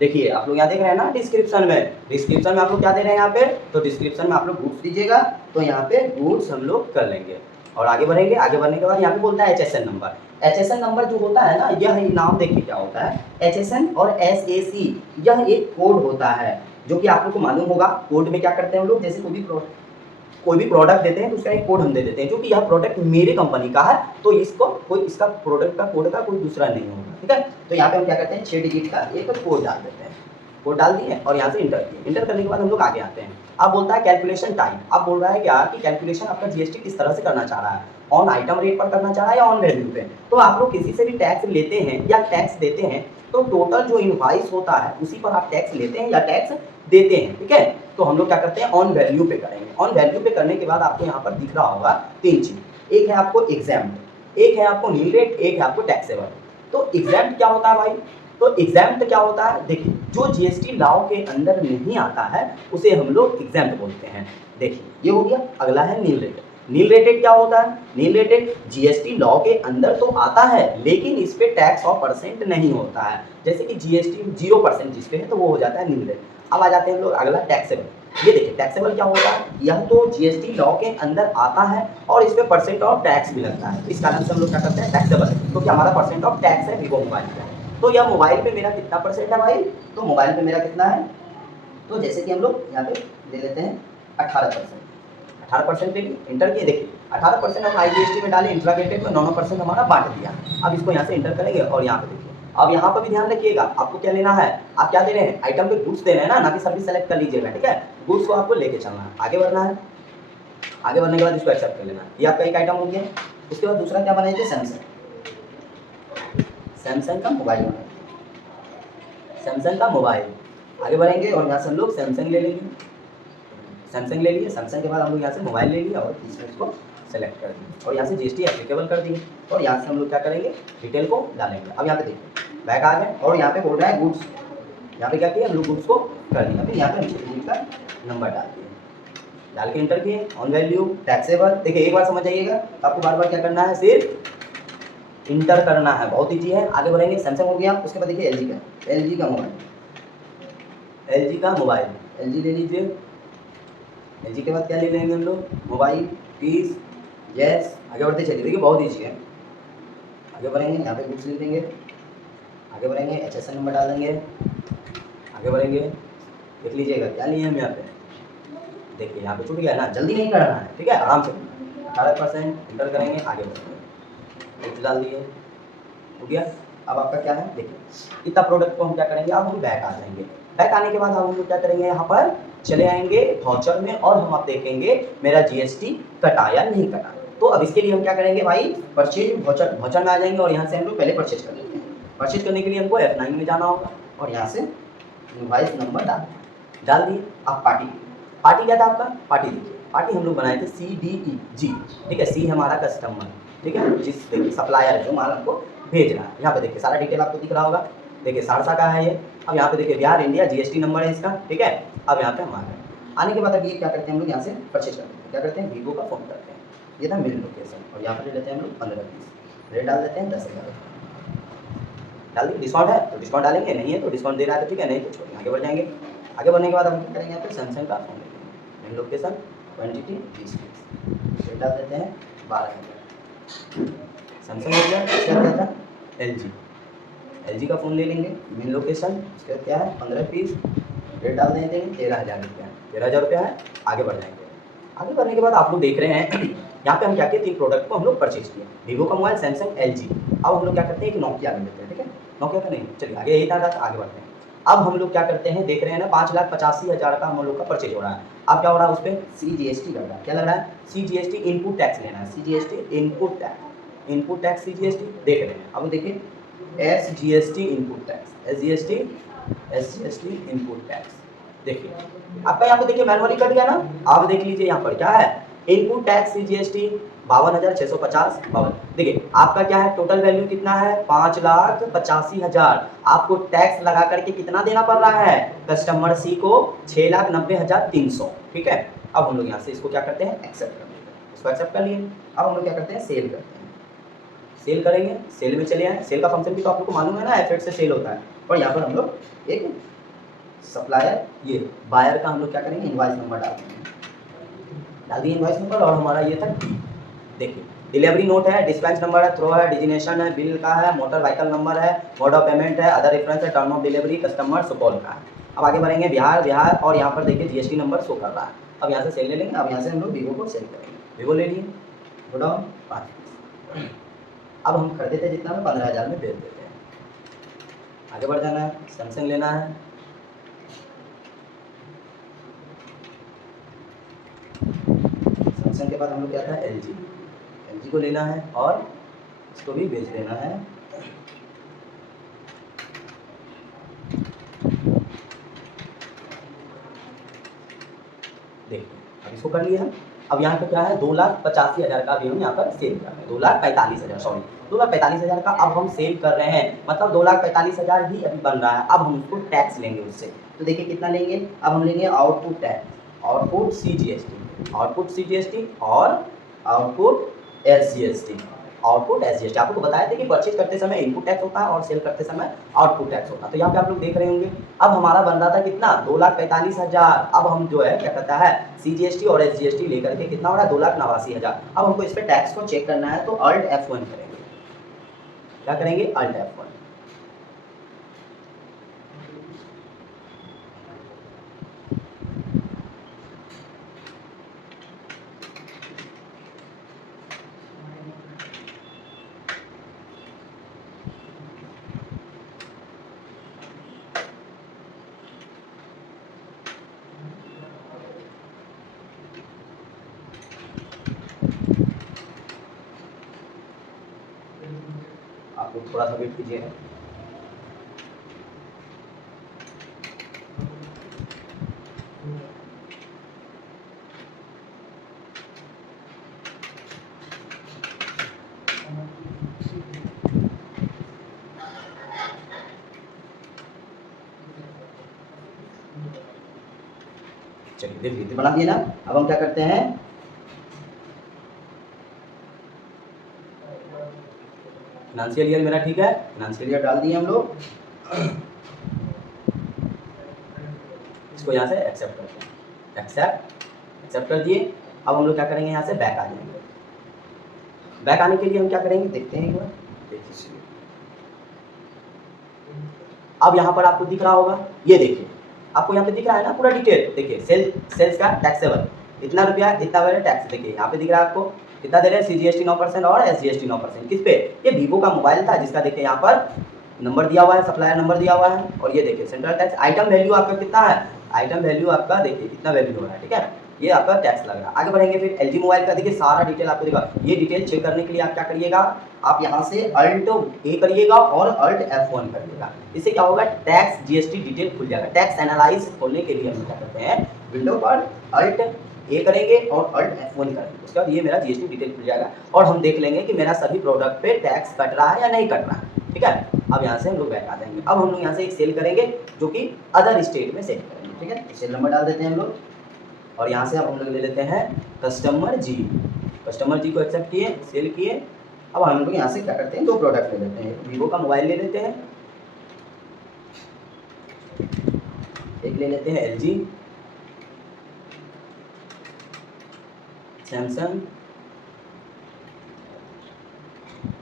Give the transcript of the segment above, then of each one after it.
देखिए आप लोग यहाँ देख रहे हैं ना डिस्क्रिप्शन में आप लोग क्या दे रहे हैं यहाँ पे, तो डिस्क्रिप्शन में आप लोग गुड्स दीजिएगा, तो यहाँ पे गुड्स हम लोग कर लेंगे और आगे बढ़ेंगे। आगे बढ़ने के बाद यहाँ पे बोलता है HSN नंबर। HSN नंबर जो होता है ना, यह नाम देखिए क्या होता है, HSN और SAC यह एक कोड होता है जो कि आप लोग को मालूम होगा। कोड में क्या करते हैं हम लोग, जैसे कोई भी प्रोडक्ट देते हैं तो उसका एक कोड हम दे देते हैं, जो कि यह प्रोडक्ट मेरे कंपनी का है, तो इसको कोई इसका प्रोडक्ट का कोड का कोई दूसरा नहीं होगा, ठीक है। तो यहाँ पे हम क्या करते हैं, 6 डिजिट का एक कोड डाल देते हैं, कोड डाल दिए और यहाँ से इंटर किए। इंटर करने के बाद हम लोग आगे आते हैं। अब बोलता है कैलकुलेशन टाइप। अब बोल रहा है क्या कि कैलकुलेशन आपका जीएसटी किस तरह से करना चाह रहा है, ऑन आइटम रेट पर करना चाह रहा है या ऑन वैल्यू पे। तो आप लोग किसी से भी टैक्स लेते हैं या टैक्स देते हैं, तो टोटल जो इनवॉइस होता है उसी पर आप टैक्स लेते हैं या टैक्स देते हैं, ठीक है। तो हम लोग क्या करते हैं, ऑन वैल्यू पे करेंगे। ऑन वैल्यू पे करने के बाद आपको यहाँ पर दिख रहा होगा 3 चीज, एक है आपको एग्जाम्प्ट, एक है आपको नील रेट, एक है आपको टैक्सेबल। तो एग्जाम्प्ट क्या होता है भाई, तो एग्जाम्प्ट क्या होता है, देखिए जो जीएसटी लॉ के अंदर नहीं आता है उसे हम लोग एग्जाम्प्ट बोलते हैं। देखिए ये हो गया। अगला है नील रेट। नील रेटेड क्या होता है, नील रेटेड जीएसटी लॉ के अंदर तो आता है लेकिन इस पे टैक्स और परसेंट नहीं होता है, जैसे कि जीएसटी 0% जिस पे है तो वो हो जाता है नील रेट। अब आ जाते हैं हम लोग अगला टैक्सेबल। ये देखिए टैक्सेबल क्या होता है, यह तो जीएसटी लॉ के अंदर आता है और इस पे परसेंट ऑफ टैक्स भी लगता है, इस कारण से हम लोग क्या करते हैं टैक्सेबल, क्योंकि हमारा परसेंट ऑफ टैक्स है वीवो मोबाइल का। तो यह मोबाइल पे मेरा कितना परसेंट है भाई, तो मोबाइल पे मेरा कितना है, तो जैसे कि हम लोग यहाँ पे ले लेते हैं 18%। 18% पे इंटर किए, देखिए 18% हम IGST में डाले, इंट्रागेटेड में 9% हमारा बांट दिया। अब इसको यहाँ से इंटर करेंगे और यहाँ पे देखिए, अब यहाँ पर भी ध्यान रखिएगा, आपको क्या लेना है, आप क्या दे रहे हैं, आइटम पे गुड्स दे रहे हैं ना कि सर्विस सेलेक्ट कर लीजिएगा, ठीक है। गुड्स को आपको लेके चलना है, आगे बढ़ना है। आगे बढ़ने के बाद इसको एक्सेप्ट कर लेना है, ये आपका एक आइटम हो गया। उसके बाद दूसरा क्या बनाइए, सैमसंग का मोबाइल बनाइए, सैमसंग का मोबाइल। आगे बढ़ेंगे और यहाँ से हम लोग सैमसंग ले लेंगे, सैमसंग ले लिए। सैमसंग के बाद हम लोग यहाँ से मोबाइल ले लिया और इसमें इसको सेलेक्ट कर दिए और यहाँ से जीएसटी एप्लीकेबल कर दिए और यहाँ से हम लोग क्या करेंगे, डिटेल को डालेंगे। अब यहाँ पे देखिए बैक आ गए और यहाँ पे बोल रहा है गुड्स, यहाँ पे क्या किया हम लोग गुड्स को कर दिया, फिर यहाँ पे हम का नंबर डाल दिए, डाल के इंटर किए। ऑन वैल्यू टैक्सेबल, देखिए एक बार समझ जाइएगा, आपको बार बार क्या करना है, सिर्फ इंटर करना है, बहुत ईजी है। आगे बढ़ेंगे, सैमसंग हो गया। उसके बाद देखिए एल जी का मोबाइल, एल जी ले लीजिए। एल जी के बाद क्या ले लेंगे हम लोग, मोबाइल, पीस, यस। आगे बढ़ते चलिए, देखिए बहुत ईजी है। आगे बढ़ेंगे, यहाँ पे गुड्स ले लेंगे, आगे बढ़ेंगे, HSN नंबर डाल देंगे, आगे बढ़ेंगे। देख लीजिएगा क्या लिए हम यहाँ पे, देखिए यहाँ पे छूट गया ना, जल्दी नहीं करना है, ठीक है, आराम से। 18% इंटर करेंगे, आगे बढ़ेंगे, गुड्स डाल दिए, हो गया। अब आपका क्या है, देखिए इतना प्रोडक्ट को हम क्या करेंगे, अब हम बैक आ जाएंगे। बैक आने के बाद अब हम लोग क्या करेंगे, यहाँ पर चले आएंगे वाउचर में और हम आप देखेंगे मेरा जीएसटी कटा या नहीं कटा। तो अब इसके लिए हम क्या करेंगे भाई, परचेज वाउचर में आ जाएंगे और यहाँ से हम लोग पहले परचेज कर लेंगे। परचेज करने के लिए हमको F9 में जाना होगा और यहाँ से इनवॉइस नंबर डाल दिए। अब पार्टी क्या था आपका, पार्टी देखिए, पार्टी हम लोग बनाए थे CDEG, ठीक है। सी हमारा कस्टमर, ठीक है, जिस सप्लायर जो माल हमको भेज रहा है। यहाँ पे देखिए सारा डिटेल आपको दिख रहा होगा, देखिए सहरसा का है ये। अब यहाँ पे देखिए बिहार इंडिया जीएसटी नंबर है इसका, ठीक है। अब यहाँ पे हम आ गए। आने के बाद अब ये क्या करते हैं हम लोग, यहाँ से परचेज करते हैं, क्या करते हैं, वीवो का फ़ोन करते हैं, ये था मेल लोकेशन, और यहाँ पर ले लेते हैं हम लोग 15-20, रेट डाल देते हैं 10,000 डाल दिए। डिस्काउंट है तो डिस्काउंट डालेंगे, नहीं है तो डिस्काउंट दे रहा है तो ठीक है, नहीं तो छोड़ेंगे, आगे बढ़ जाएंगे। आगे बढ़ने के बाद हम क्या करेंगे, यहाँ पे सैमसंग का फ़ोन लेंगे, mail location, quantity 20 piece, rate डाल देते हैं 12,000। सैमसंग हो गया। उसके बाद क्या था, एल जी का फ़ोन ले लेंगे, मेन लोकेशन, उसके बाद क्या है 15 पीस, रेट डाल देंगे 13,000 रुपया, 13,000 रुपया है। आगे बढ़ जाएंगे। आगे बढ़ने के बाद आप लोग देख रहे हैं यहाँ पे हम क्या किए, 3 प्रोडक्ट को हम लोग परचेज किए, वीवो का मोबाइल, सैमसंग, एल जी। अब हम लोग क्या करते हैं, एक नोकिया ले लेते हैं, ठीक है, नोकिया का नहीं, चलिए आगे यही था, आगे बढ़ते हैं। अब हम लोग क्या करते हैं, देख रहे हैं ना 5,85,000 का हम लोग का परचेज हो रहा है। अब क्या हो रहा है, उस पर CGST लग रहा है, क्या लग रहा है, CGST इनपुट टैक्स लेना है, CGST इनपुट टैक्स CGST देख रहे हैं। अब देखिए SGST input tax, SGST input tax, देखिए आपका यहाँ पे देखिए मैनुअली कट गया ना। आप देख लीजिए यहाँ पर क्या है, इनपुट टैक्स CGST 52,650 देखिए आपका क्या है, टोटल वैल्यू कितना है 5,85,000। आपको टैक्स लगा करके कितना देना पड़ रहा है, कस्टमर सी को 6,90,300, ठीक है। अब हम लोग यहाँ से इसको क्या करते हैं, एक्सेप्ट कर लेते हैं, इसको एक्सेप्ट कर लिए। अब हम लोग क्या करते हैं, सेल करते हैं, सेल करेंगे, सेल में चले आए। सेल का फंक्शन भी तो आप लोग को मालूम है ना, एफेक्ट से सेल होता है। और यहाँ पर हम लोग एक सप्लायर ये बायर का हम लोग क्या करेंगे, इनवॉइस नंबर डाल दिए इनवॉइस नंबर, और हमारा ये था देखिए डिलीवरी नोट है, डिस्पैच नंबर है, थ्रो है, डिजिनेशन है, बिल का है, मोटर व्हीकल नंबर है, मोड ऑफ पेमेंट है, अदर रेफरेंस है, term of delivery, customer Supaul का है। अब आगे बढ़ेंगे, बिहार और यहाँ पर देखिए जीएसटी नंबर शो कर रहा है। अब यहाँ से सेल ले लेंगे। अब यहाँ से हम लोग वीवो को सेल करेंगे, वीवो ले लिए, गोडाउन 5 पीस। अब हम खरीदे थे जितना में 15,000 में बेच देते हैं। आगे बढ़ जाना है, सैमसंग लेना है, सैमसंग के बाद हम लोग क्या था एलजी को लेना है और इसको भी बेच देना है। देखिए अब इसको कर लिया है। अब यहाँ पे क्या है 2,85,000 का अभी हम यहाँ पर सेल कर रहे हैं, 2,45,000 सॉरी 2,45,000 का अब हम सेल कर रहे हैं, मतलब 2,45,000 ही अभी बन रहा है। अब हम उसको टैक्स लेंगे उससे, तो देखिए कितना लेंगे, अब हम लेंगे आउटपुट टैक्स, आउटपुट CGST और आउटपुट SGST। आउटपुट SGST आपको बताया था कि परचेज करते समय इनपुट टैक्स होता है और सेल करते समय आउटपुट टैक्स होता है। तो यहाँ पे आप लोग देख रहे होंगे अब हमारा बन रहा था कितना 2,45,000। अब हम जो है क्या कहता है CGST और SGST लेकर के कितना हो रहा है 2,89,000। अब हमको इस पर टैक्स को चेक करना है, तो Alt F1 करेंगे। क्या करेंगे, Alt F1। आप लोग थोड़ा सा वेट कीजिएगा। चलिए देखिए बना दिए ना। अब हम क्या करते हैं, फाइनेंशियल ईयर मेरा ठीक है, फाइनेंशियल ईयर डाल दिए हम लोग। इसको यहाँ से एक्सेप्ट करते हैं, एक्सेप्ट कर दिए। अब हम लोग क्या करेंगे, यहाँ से बैक आ जाएंगे। बैक आने के लिए हम क्या करेंगे देखते हैं एक बार, देखिए अब यहाँ पर आपको दिख रहा होगा, ये देखिए आपको यहाँ पे दिख रहा है ना पूरा डिटेल। देखिए सेल्स का टैक्सेबल इतना रुपया, इतना वाला टैक्स। देखिए यहाँ पे दिख रहा है आपको कितना दे रहे हैं, CGST 9% और SGST 9%। किस पे, ये वीवो का मोबाइल था जिसका देखिए यहाँ पर नंबर दिया हुआ है, सप्लायर नंबर दिया हुआ है। और ये देखिए सेंट्रल टैक्स आइटम वैल्यू आपका कितना है, आइटम वैल्यू आपका देखिए कितना वैल्यू हो रहा है, ठीक है, ये आपका टैक्स लग रहा है। आगे बढ़ेंगे फिर LG मोबाइल का देखिए सारा डिटेल आपको देगा। ये डिटेल चेक करने के लिए आप क्या करिएगा, आप यहाँ से Alt A करिएगा और Alt F1 करिएगा। इससे क्या होगा, टैक्स GST डिटेल खुल जाएगा। टैक्स एनालाइज खोलने के लिए हम क्या करते हैं, विंडो पर Alt A करेंगे और Alt F1 करेंगे, उसके बाद ये मेरा GST डिटेल खुल जाएगा और हम देख लेंगे कि मेरा सभी प्रोडक्ट पे टैक्स कट रहा है या नहीं कट रहा है, ठीक है। अब यहाँ से हम लोग बैक आ जाएंगे। अब हम लोग यहाँ से एक सेल करेंगे जो कि अदर स्टेट में सेल करेंगे, ठीक है। सेल नंबर डाल देते हैं हम लोग और यहाँ से अब हम लोग ले लेते हैं कस्टमर जी को एक्सेप्ट किए, सेल किए। अब हम लोग यहाँ से क्या करते हैं, दो प्रोडक्ट ले लेते हैं, वीवो का मोबाइल ले लेते हैं, एक ले लेते हैं LG, सैमसंग।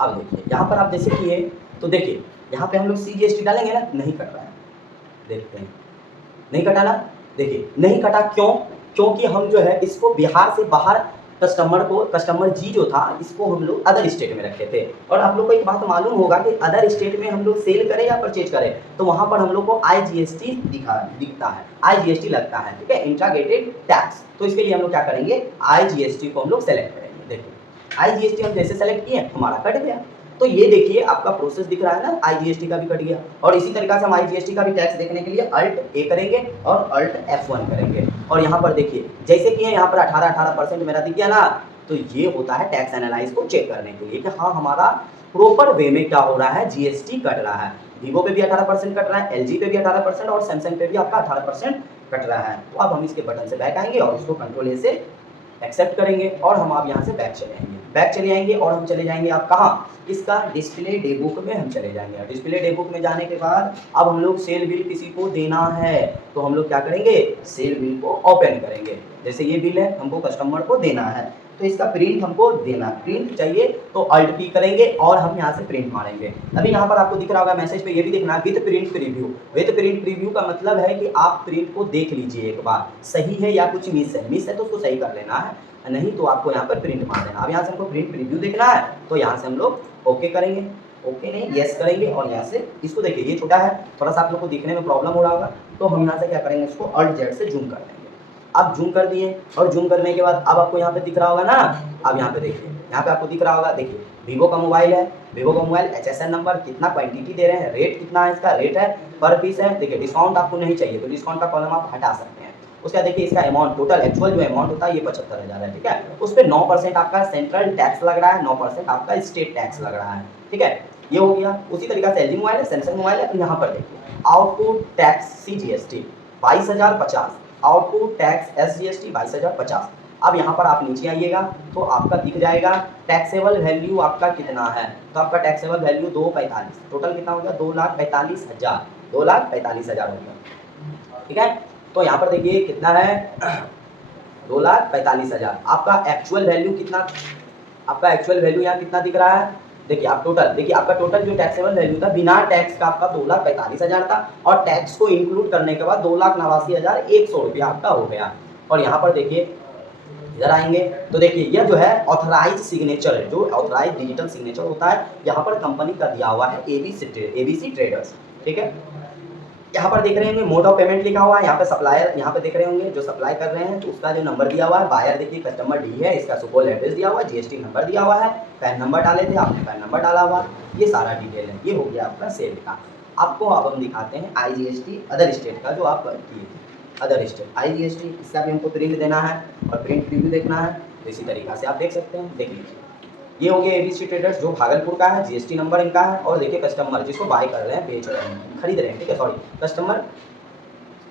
अब देखिए यहाँ पर आप जैसे किए तो देखिए यहाँ पे हम लोग CGST डालेंगे ना, नहीं कट रहा है, देखते हैं नहीं कटा ना। देखिए नहीं कटा क्यों, क्योंकि हम जो है इसको बिहार से बाहर कस्टमर जी जो था इसको हम लोग अदर स्टेट में रखे थे। और आप लोग को एक बात मालूम होगा कि अदर स्टेट में हम लोग सेल करें या परचेज करें तो वहां पर हम लोग को IGST दिखता है, IGST लगता है, ठीक है, इंट्राग्रेटेड टैक्स। तो इसके लिए हम लोग क्या करेंगे, IGST को हम लोग सेलेक्ट करेंगे। देखिए IGST हम जैसे सेलेक्ट किए हमारा कट गया। तो ये देखिए आपका प्रोसेस दिख रहा है ना, IGST का भी कट गया। और इसी तरीका से हम IGST का भी टैक्स देखने के लिए Alt A करेंगे और Alt F1 करेंगे। और यहाँ पर देखिए जैसे कि यहाँ पर 18% मेरा दिख गया ना, तो ये होता है टैक्स एनालाइज को चेक करने के लिए कि हाँ हमारा प्रॉपर वे में क्या हो रहा है, GST कट रहा है। वीवो पे भी 18% कट रहा है, LG पे भी 18% और सैमसंग पे भी आपका 18% कट रहा है। तो अब हम इसके बटन से बैक आएंगे और इसको Ctrl A से एक्सेप्ट करेंगे और हम आप यहाँ से बैक चले आएंगे और हम चले जाएंगे आप कहाँ, इसका डिस्प्ले डे बुक में हम चले जाएंगे। डिस्प्ले डे बुक में जाने के बाद अब हम लोग सेल बिल किसी को देना है तो हम लोग क्या करेंगे, सेल बिल को ओपन करेंगे। जैसे ये बिल है, हमको कस्टमर को देना है तो इसका प्रिंट हमको देना, प्रिंट चाहिए तो अल्ट पी करेंगे और हम यहाँ से प्रिंट मारेंगे। अभी यहाँ पर आपको दिख रहा होगा मैसेज पे, ये भी देखना with print preview. With print preview का मतलब है कि आप प्रिंट को देख लीजिए एक बार, सही है या कुछ मिस है तो उसको सही कर लेना है, नहीं तो आपको यहाँ पर प्रिंट मार देना। अब यहाँ से हमको प्रिंट प्रीव्यू देखना है तो यहाँ से हम लोग ओके करेंगे, ओके नहीं यस करेंगे और यहाँ से इसको देखिए ये छोटा है, थोड़ा सा आप लोग को दिखने में प्रॉब्लम हो रहा होगा तो हम यहाँ से क्या करेंगे, इसको अल्ट जेड से जूम कर देंगे। अब जूम कर दिए और जूम करने के बाद अब आपको यहाँ पे दिख रहा होगा ना, अब यहाँ पे देखिए, यहाँ पे आपको दिख रहा होगा, देखिए वीवो का मोबाइल है, वीवो का मोबाइल HSN नंबर, कितना क्वांटिटी दे रहे हैं, रेट कितना है, इसका रेट है पर पीस है। देखिए डिस्काउंट आपको नहीं चाहिए तो डिस्काउंट का कॉलम आप हटा सकते हैं। उसका देखिए इसका अमाउंट टोटल एक्चुअल जो अमाउंट होता है ये 75,000 है, ठीक है। उस पर 9% आपका सेंट्रल टैक्स लग रहा है, 9% आपका स्टेट टैक्स लग रहा है, ठीक है। ये हो गया। उसी तरीका से LG मोबाइल है, सैमसंग मोबाइल है, तो यहाँ पर देखिए output tax CGST 22,050, output tax SGST 22,050। अब यहाँ पर आप नीचे आइएगा तो आपका दिख जाएगा टैक्सेबल वैल्यू आपका कितना है, तो आपका टैक्सेबल वैल्यू 245, टोटल कितना हो गया 2,45,000, 2,45,000 हो गया, ठीक है। तो यहाँ पर देखिए कितना है 2,45,000। आपका एक्चुअल वैल्यू कितना, आपका एक्चुअल वैल्यू यहाँ कितना दिख रहा है, देखिए आप टोटल, देखिए आपका टोटल जो टैक्सेबल वैल्यू था बिना टैक्स का आपका 2,45,000 था और टैक्स को इंक्लूड करने के बाद 2,89,100 रुपया आपका हो गया। और यहाँ पर देखिए इधर आएंगे तो देखिए यह जो है ऑथराइज सिग्नेचर है, जो ऑथराइज डिजिटल सिग्नेचर होता है यहाँ पर कंपनी का दिया हुआ है ABC ट्रेडर्स, ठीक है। यहाँ पर देख रहे होंगे मोड ऑफ पेमेंट लिखा हुआ है, यहाँ पे सप्लायर, यहाँ पे देख रहे होंगे जो सप्लाई कर रहे हैं तो उसका जो नंबर दिया हुआ है, बायर देखिए कस्टमर D है, इसका सुपोल एड्रेस दिया हुआ है, GST नंबर दिया हुआ है, पैन नंबर डाले थे आपने, पैन नंबर डाला हुआ, ये सारा डिटेल है। ये हो गया आपका सेल का। आपको अब हम दिखाते हैं IGST अदर स्टेट का, जो आप किए थे अदर स्टेट IGST, इसका भी हमको प्रिंट देना है और प्रिंट प्रीव्यू देखना है। तो इसी तरीका से आप देख सकते हैं, देख लीजिए ये हो गया ABC ट्रेडर्स जो भागलपुर का है, GST नंबर इनका है और देखिए कस्टमर जिसको बाय कर रहे हैं, बेच रहे हैं, खरीद रहे हैं, ठीक है, सॉरी कस्टमर,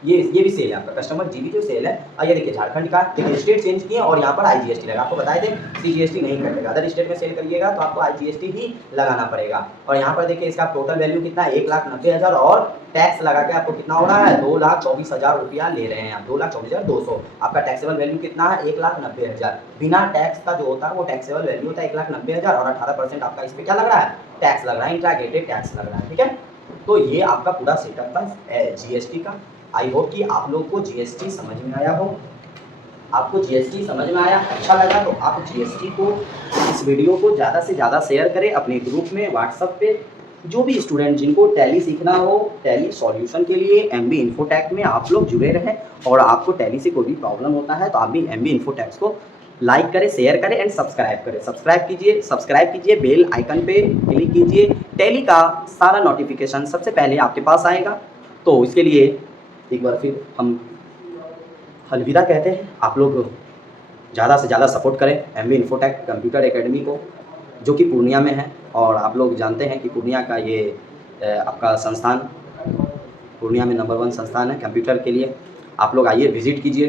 ये भी सेल है आपका, कस्टमर GB जो सेल है। और ये देखिए झारखंड का, देखिए स्टेट चेंज किए और यहाँ पर IGST लगा, आपको बताए थे CGST नहीं कटेगा, अदर स्टेट में सेल करिएगा तो आपको IGST ही लगाना पड़ेगा। और यहाँ पर देखिए इसका टोटल वैल्यू कितना है 1,90,000 और टैक्स लगा के आपको कितना हो रहा है 2,24,000 रुपया ले रहे हैं आप, 2,24,200। आपका टैक्सेबल वैल्यू कितना है 1,90,000, बिना टैक्स का जो होता है वो टैक्सेबल वैल्यू होता है 1,90,000 और 18% आपका इस पर क्या लग रहा है, टैक्स लग रहा है, इंट्रागेटेड टैक्स लग रहा है, ठीक है। तो ये आपका पूरा सेटअप था GST का। आई होप कि आप लोग को GST समझ में आया हो, आपको GST समझ में आया, अच्छा लगा तो आप GST को, इस वीडियो को ज़्यादा से ज़्यादा शेयर करें अपने ग्रुप में, व्हाट्सएप पे। जो भी स्टूडेंट जिनको टैली सीखना हो, टैली सॉल्यूशन के लिए MB इन्फोटेक में आप लोग जुड़े रहें। और आपको टैली से कोई भी प्रॉब्लम होता है तो आप भी MB इन्फोटेक्स को लाइक करें, शेयर करें एंड सब्सक्राइब करें। सब्सक्राइब कीजिए, बेल आइकन पे क्लिक कीजिए, टैली का सारा नोटिफिकेशन सबसे पहले आपके पास आएगा। तो इसके लिए एक बार फिर हम अलविदा कहते हैं। आप लोग ज़्यादा से ज़्यादा सपोर्ट करें MB इन्फोटेक कंप्यूटर एकेडमी को, जो कि पूर्णिया में है। और आप लोग जानते हैं कि पूर्णिया का ये आपका संस्थान पूर्णिया में नंबर 1 संस्थान है कंप्यूटर के लिए। आप लोग आइए, विजिट कीजिए।